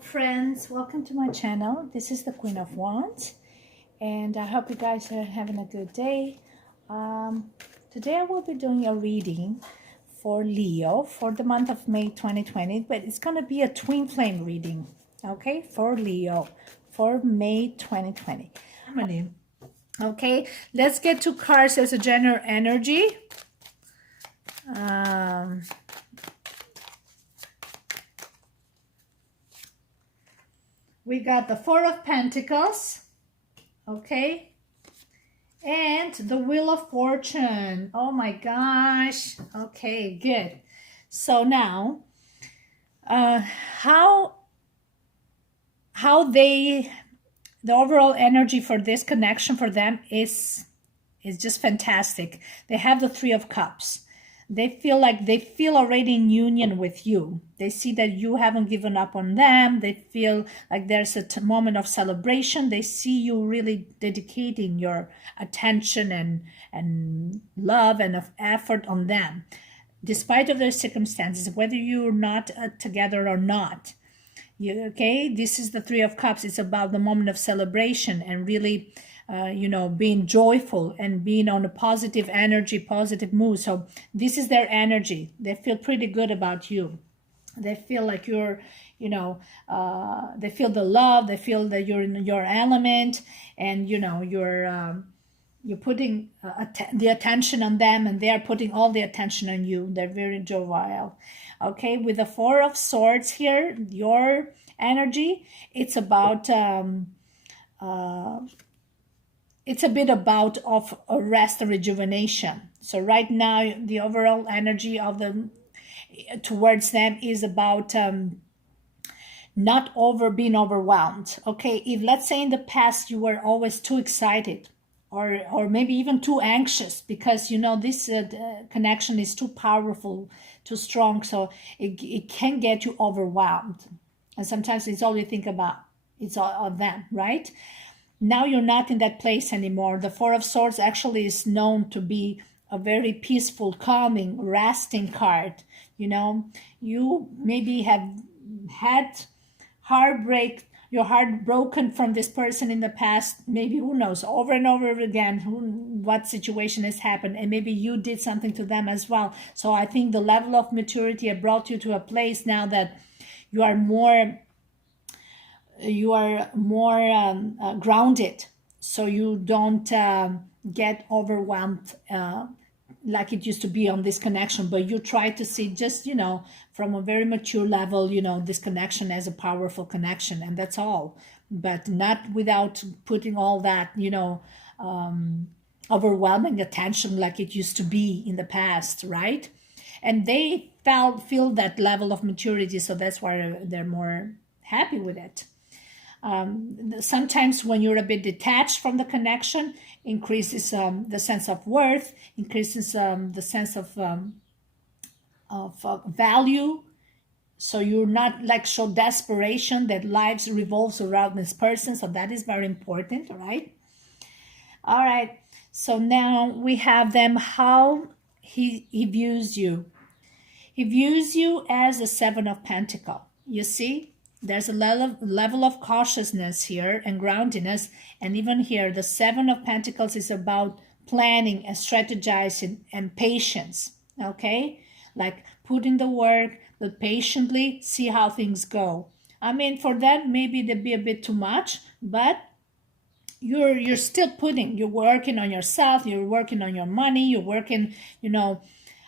Friends, welcome to my channel. This is the Queen of Wands, and I hope you guys are having a good day. Today I will be doing a reading for Leo for the month of May 2020, but it's going to be a twin flame reading, okay, for Leo for May 2020. Okay, let's get to cards as a general energy. We got the Four of Pentacles, okay, and the Wheel of Fortune. Oh my gosh. Okay, good. So now, how the overall energy for this connection for them is just fantastic. They have the Three of Cups. They feel already in union with you. They see that you haven't given up on them. They feel like there's a moment of celebration. They see you really dedicating your attention and love and of effort on them, despite of their circumstances, whether you're not together or not. Okay, this is the Three of Cups. It's about the moment of celebration and really being joyful and being on a positive energy, positive mood. So this is their energy. They feel pretty good about you. They feel like you're, they feel the love. They feel that you're in your element, and you're putting the attention on them, and they're putting all the attention on you. They're very jovial. Okay, with the Four of Swords here, your energy, it's about it's a bit about of a rest and rejuvenation. So right now, the overall energy of them towards them is about not being overwhelmed. Okay, if let's say in the past you were always too excited, or maybe even too anxious, because this connection is too powerful, too strong, so it can get you overwhelmed, and sometimes it's all you think about. It's all of them, right? Now you're not in that place anymore. The Four of Swords actually is known to be a very peaceful, calming, resting card. You maybe have had your heart broken from this person in the past, maybe, who knows, over and over again, what situation has happened, and maybe you did something to them as well. So I think the level of maturity has brought you to a place now that you are more grounded, so you don't get overwhelmed like it used to be on this connection, but you try to see just from a very mature level this connection as a powerful connection, and that's all, but not without putting all that overwhelming attention like it used to be in the past, right? And they feel that level of maturity, so that's why they're more happy with it. Sometimes when you're a bit detached from the connection, increases the sense of worth, increases the sense of value. So you're not like show desperation that lives revolves around this person. So that is very important, right? All right. So now we have them, how he views you. He views you as a Seven of Pentacles. You see? There's a level of cautiousness here and groundedness. And even here, the Seven of Pentacles is about planning and strategizing and patience. Okay? Like put in the work, but patiently see how things go. I mean, for that, maybe it'd be a bit too much, but you're still you're working on yourself, you're working on your money, you're working,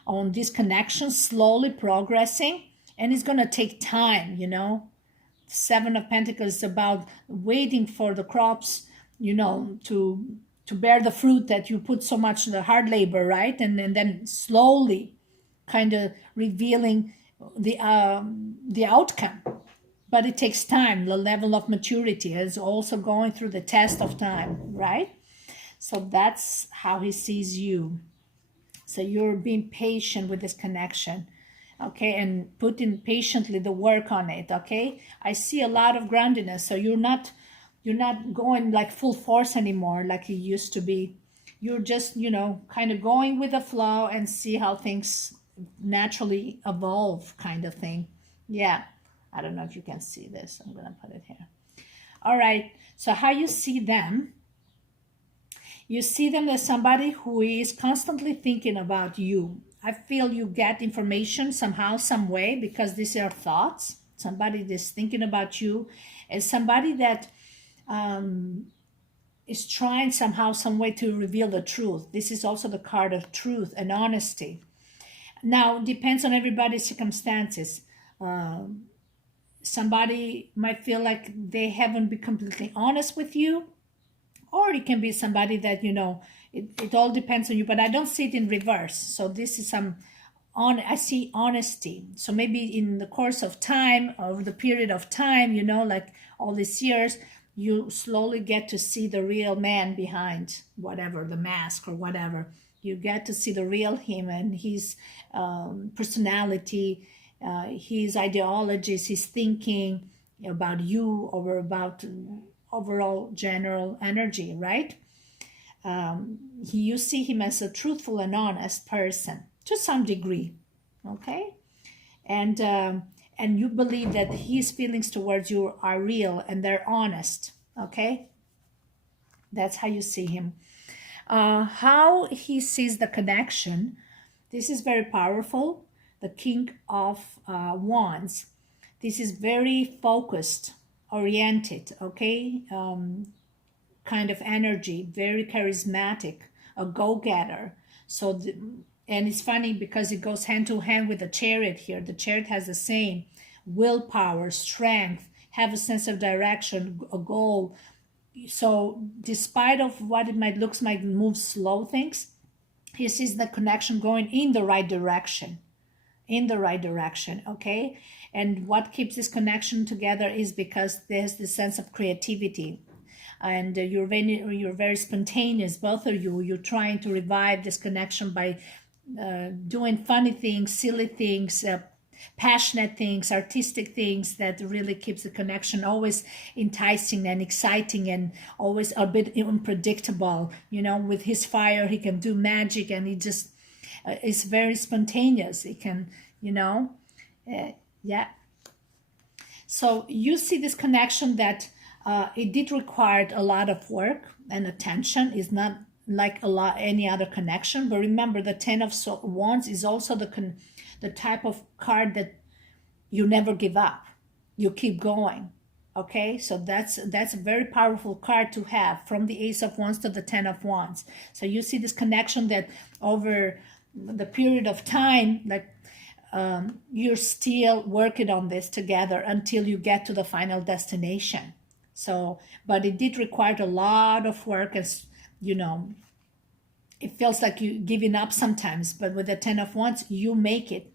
on this connection, slowly progressing, and it's going to take time, Seven of Pentacles is about waiting for the crops, to bear the fruit that you put so much the hard labor, right? And then slowly kind of revealing the outcome. But it takes time. The level of maturity is also going through the test of time, right? So that's how he sees you. So you're being patient with this connection. Okay, and put in patiently the work on it. Okay, I see a lot of groundedness, so you're not going like full force anymore like you used to be. You're just kind of going with the flow and see how things naturally evolve kind of thing. Yeah, I don't know if you can see this. I'm gonna put it here. All right, so how you see them, you see them as somebody who is constantly thinking about you. I feel you get information somehow, some way, because these are thoughts. Somebody that's thinking about you, as somebody that is trying somehow, some way to reveal the truth. This is also the card of truth and honesty. Now, depends on everybody's circumstances. Somebody might feel like they haven't been completely honest with you, or it can be somebody that, it all depends on you, but I don't see it in reverse. So this is I see honesty. So maybe in the course of time, over the period of time, like all these years, you slowly get to see the real man behind whatever, the mask or whatever. You get to see the real him and his personality, his ideologies, his thinking about you, or about overall general energy, right? You see him as a truthful and honest person to some degree, okay? And you believe that his feelings towards you are real and they're honest, okay? That's how you see him. How he sees the connection, this is very powerful. The King of Wands. This is very focused, oriented, okay? Kind of energy, very charismatic, a go-getter. So, and it's funny because it goes hand to hand with the Chariot here. The Chariot has the same willpower, strength, have a sense of direction, a goal. So despite of what it might looks like move slow things, he sees the connection going in the right direction. Okay? And what keeps this connection together is because there's this sense of creativity. And you're very spontaneous, both of you. You're trying to revive this connection by doing funny things, silly things, passionate things, artistic things that really keeps the connection always enticing and exciting and always a bit unpredictable. With his fire, he can do magic, and he just is very spontaneous. He can, yeah. So you see this connection that it did require a lot of work and attention. Is not like any other connection. But remember, the Ten of Wands is also the type of card that you never give up. You keep going. Okay, so that's a very powerful card to have, from the Ace of Wands to the Ten of Wands. So you see this connection that over the period of time, like you're still working on this together until you get to the final destination. So, but it did require a lot of work, as it feels like you giving up sometimes, but with the Ten of Wands, you make it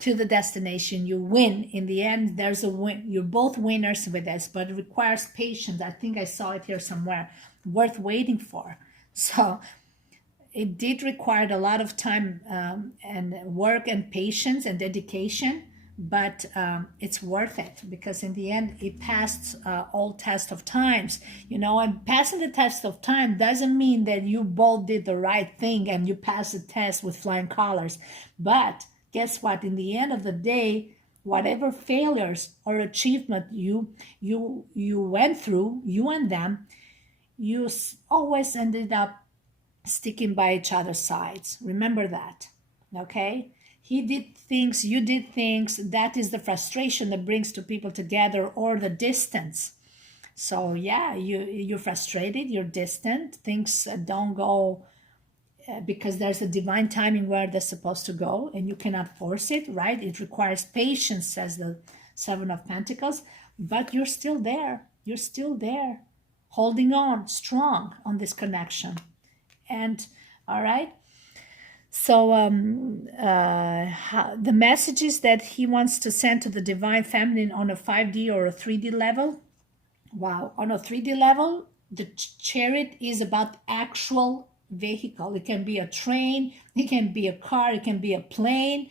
to the destination. You win in the end. There's a win. You're both winners with this, but it requires patience. I think I saw it here somewhere, worth waiting for. So it did require a lot of time and work and patience and dedication, but it's worth it, because in the end it passed all test of times, and passing the test of time doesn't mean that you both did the right thing and you passed the test with flying colors. But guess what? In the end of the day, whatever failures or achievement you went through, you and them, you always ended up sticking by each other's sides. Remember that, okay? He did things, you did things. That is the frustration that brings two people together, or the distance. So yeah, you're frustrated, you're distant. Things don't go because there's a divine timing where they're supposed to go, and you cannot force it, right? It requires patience, says the Seven of Pentacles, but you're still there. You're still there, holding on strong on this connection. And all right. So the messages that he wants to send to the Divine Feminine on a 5D or a 3D level. Wow. On a 3D level, the Chariot is about actual vehicle. It can be a train, it can be a car, it can be a plane.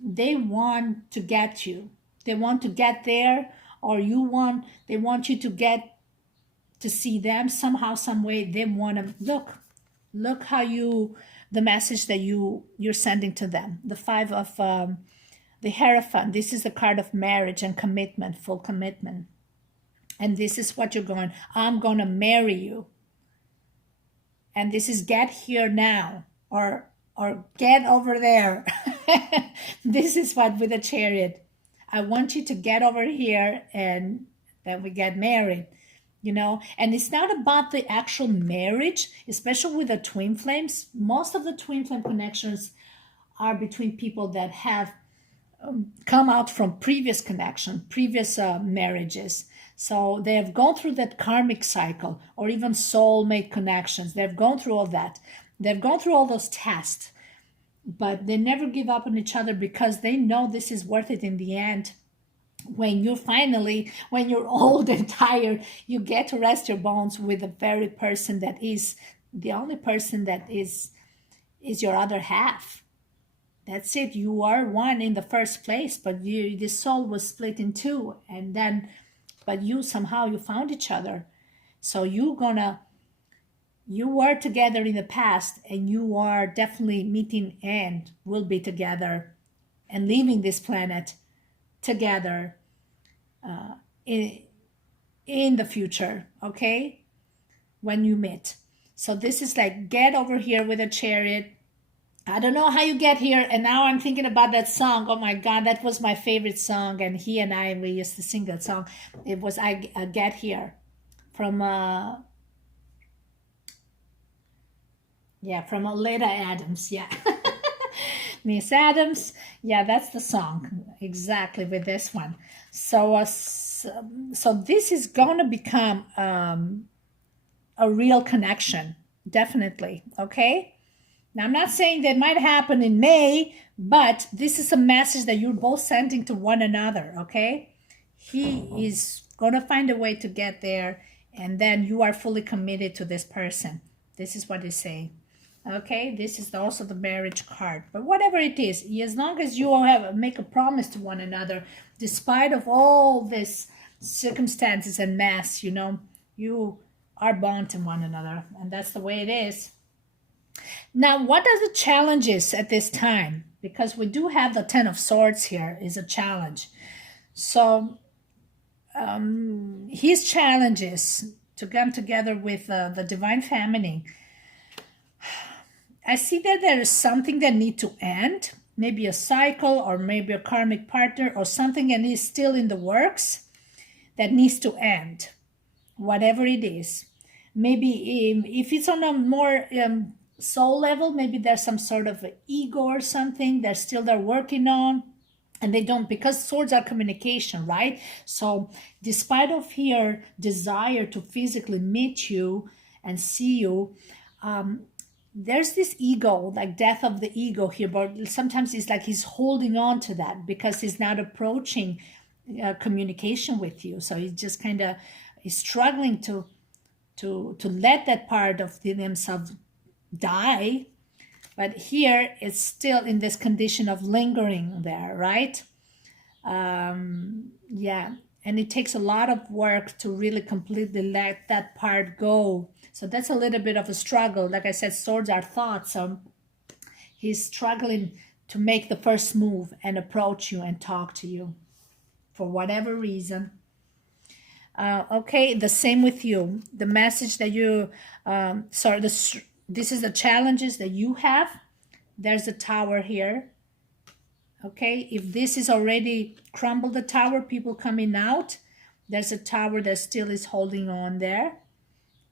They want to get you. They want to get there, or they want you to get to see them somehow, some way. They want to look how you the message that you're sending to them. The five of the Hierophant. This is the card of marriage and commitment, full commitment. And this is what you're going, I'm going to marry you. And this is get here now, or get over there. This is what with the Chariot. I want you to get over here and then we get married, you know. And it's not about the actual marriage, especially with the twin flames. Most of the twin flame connections are between people that have come out from previous connection, previous marriages. So they have gone through that karmic cycle, or even soulmate connections. They've gone through all that. They've gone through all those tests, but they never give up on each other because they know this is worth it in the end. When you're old and tired, you get to rest your bones with the very person that is the only person that is your other half. That's it. You are one in the first place, but the soul was split in two, and then, but you found each other. So you were together in the past, and you are definitely meeting and will be together and leaving this planet together in the future, okay? When you meet. So this is like, get over here with a Chariot. I don't know how you get here, and now I'm thinking about that song. Oh my God, that was my favorite song, and he and we used to sing that song. It was I Get Here from Oleta Adams, yeah. Miss Adams, yeah, that's the song, exactly, with this one. So this is going to become a real connection, definitely, okay? Now, I'm not saying that might happen in May, but this is a message that you're both sending to one another, okay? He is going to find a way to get there, and then you are fully committed to this person. This is what he's saying, okay? This is also the marriage card. But whatever it is, as long as you all make a promise to one another, despite of all these circumstances and mess, you know, you are bound to one another, and that's the way it is. Now, what are the challenges at this time? Because we do have the Ten of Swords here is a challenge. So his challenges to come together with the Divine Feminine. I see that there is something that needs to end. Maybe a cycle, or maybe a karmic partner, or something that is still in the works that needs to end. Whatever it is. Maybe if it's on a more soul level, maybe there's some sort of ego or something they're working on, and they don't, because swords are communication, right? So despite of your desire to physically meet you and see you, there's this ego, like death of the ego here, but sometimes it's like he's holding on to that because he's not approaching communication with you. So he's just kind of struggling to let that part of himself die, but here it's still in this condition of lingering there, right? Yeah, and it takes a lot of work to really completely let that part go. So that's a little bit of a struggle. Like I said, swords are thoughts, so he's struggling to make the first move and approach you and talk to you for whatever reason. Okay, the same with you. The message that you this is the challenges that you have. There's a tower here. Okay, if this is already crumbled, the tower, people coming out, there's a tower that still is holding on there.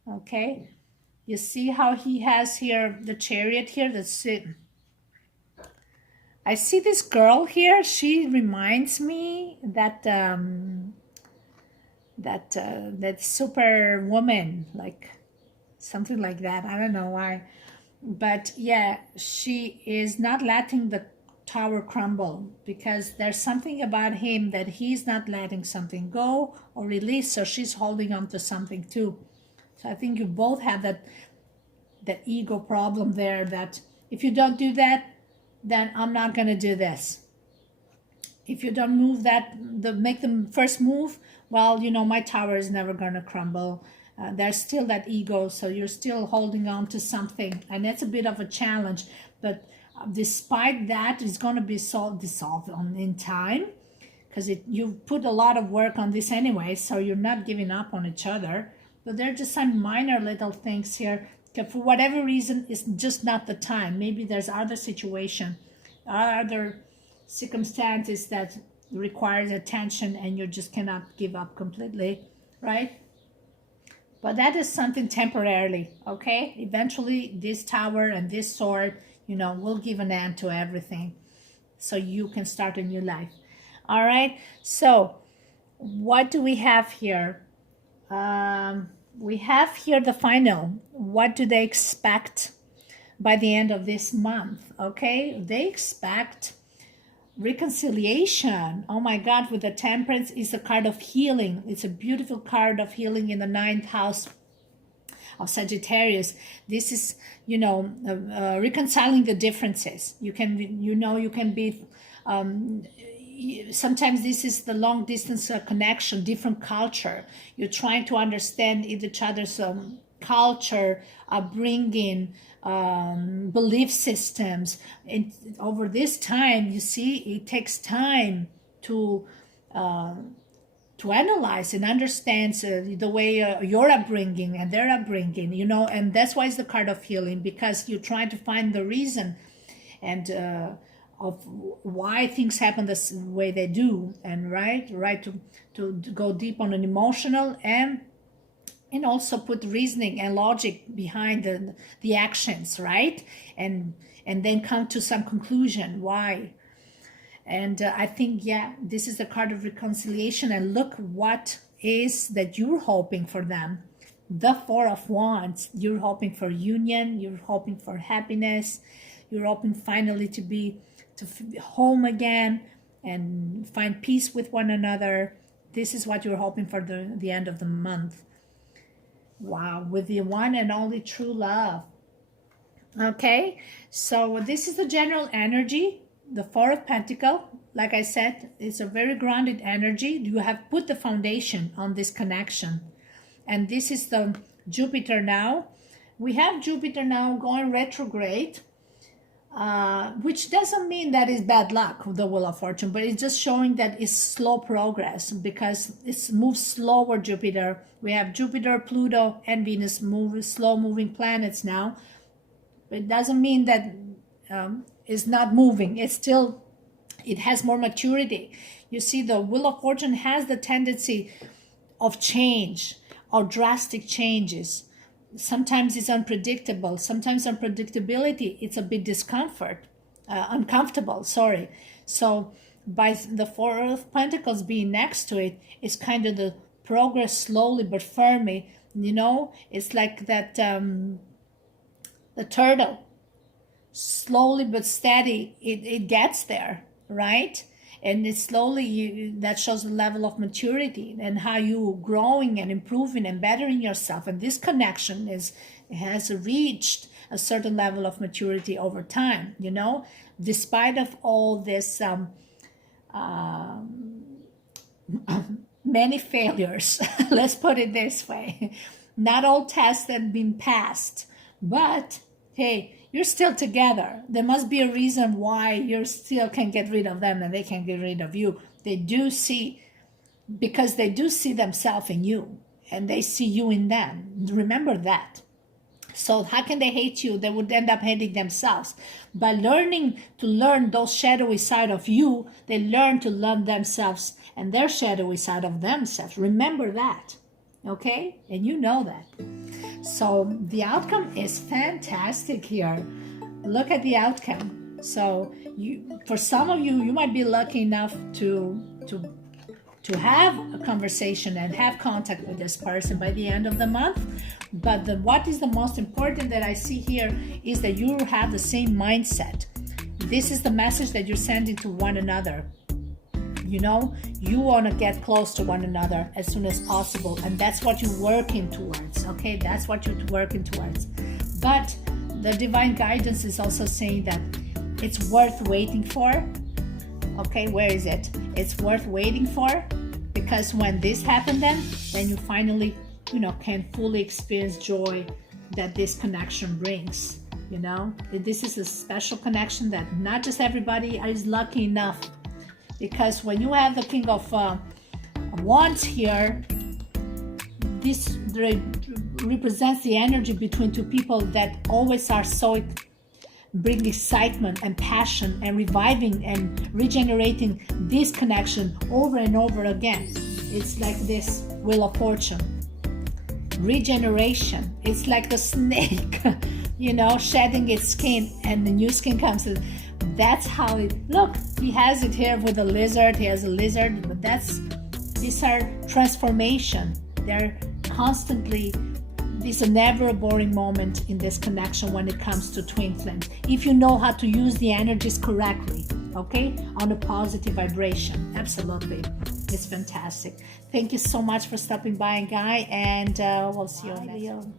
Okay, you see how he has here the Chariot here. That's it. I see this girl here. She reminds me that that Superwoman, like something like that. I don't know why, but yeah, she is not letting the tower crumble because there's something about him that he's not letting something go or release. So she's holding on to something too. So I think you both have that ego problem there, that if you don't do that, then I'm not going to do this. If you don't make the first move, well, you know, my tower is never going to crumble. There's still that ego, so you're still holding on to something, and that's a bit of a challenge. But despite that, it's going to be dissolved in time, because you've put a lot of work on this anyway, so you're not giving up on each other. But there are just some minor little things here that for whatever reason it's just not the time. Maybe there's other situation, other circumstances that requires attention, and you just cannot give up completely, right? But that is something temporarily, okay? Eventually this tower and this sword, will give an end to everything, so you can start a new life. All right, so what do we have here? We have here the final. What do they expect by the end of this month? Okay, they expect reconciliation. Oh my God, with the Temperance is a card of healing. It's a beautiful card of healing in the 9th house of Sagittarius. This is, reconciling the differences. You can be, sometimes this is the long distance connection, different culture. You're trying to understand each other's culture, upbringing, belief systems. And over this time, you see, it takes time to analyze and understand the way your upbringing and their upbringing, and that's why it's the card of healing, because you're trying to find the reason and of why things happen this way they do, and right to go deep on an emotional and also put reasoning and logic behind the actions, right? And then come to some conclusion why. And I think, this is the card of reconciliation. And look what is that you're hoping for them. The 4 of Wands. You're hoping for union. You're hoping for happiness. You're hoping finally to be home again and find peace with one another. This is what you're hoping for the end of the month. Wow, with the one and only true love. Okay, so this is the general energy. The 4 of Pentacles, like I said, it's a very grounded energy. You have put the foundation on this connection. And this is the Jupiter now. We have Jupiter now going retrograde, which doesn't mean that it's bad luck, the Wheel of Fortune, but it's just showing that it's slow progress, because it moves slower, Jupiter. We have Jupiter, Pluto, and Venus slow moving planets now. It doesn't mean that it's not moving. It has more maturity. You see, the Wheel of Fortune has the tendency of change or drastic changes. Sometimes it's unpredictable. Sometimes unpredictability, it's a bit uncomfortable, sorry. So by the 4 of Pentacles being next to it, it's kind of the progress slowly but firmly, it's like that, the turtle. Slowly but steady, it gets there, right? And it's slowly, that shows the level of maturity and how you growing and improving and bettering yourself. And this connection has reached a certain level of maturity over time, despite of all this many failures. Let's put it this way. Not all tests have been passed, but hey, you're still together. There must be a reason why you still can get rid of them and they can get rid of you. Because they do see themselves in you and they see you in them. Remember that. So how can they hate you? They would end up hating themselves. By learning to learn those shadowy side of you, they learn to learn themselves and their shadowy side of themselves. Remember that. Okay? And you know that. So the outcome is fantastic here. Look at the outcome. So for some of you, you might be lucky enough to have a conversation and have contact with this person by the end of the month. But what is the most important that I see here is that you have the same mindset. This is the message that you're sending to one another. You want to get close to one another as soon as possible. And that's what you're working towards, okay? That's what you're working towards. But the divine guidance is also saying that it's worth waiting for. Okay, where is it? It's worth waiting for, because when this happens, then you finally you know, can fully experience joy that this connection brings. You know, this is a special connection that not just everybody is lucky enough, because when you have the King of Wands here, this represents the energy between two people that always are so bring excitement and passion and reviving and regenerating this connection over and over again. It's like this Wheel of Fortune. Regeneration. It's like the snake, you know, shedding its skin and the new skin comes. That's how it, look, he has it here with a lizard. He has a lizard, but these are transformation. They're constantly, it's a never a boring moment in this connection when it comes to twin flames. If you know how to use the energies correctly, okay, on a positive vibration, absolutely. It's fantastic. Thank you so much for stopping by, Guy, and we'll see you next time.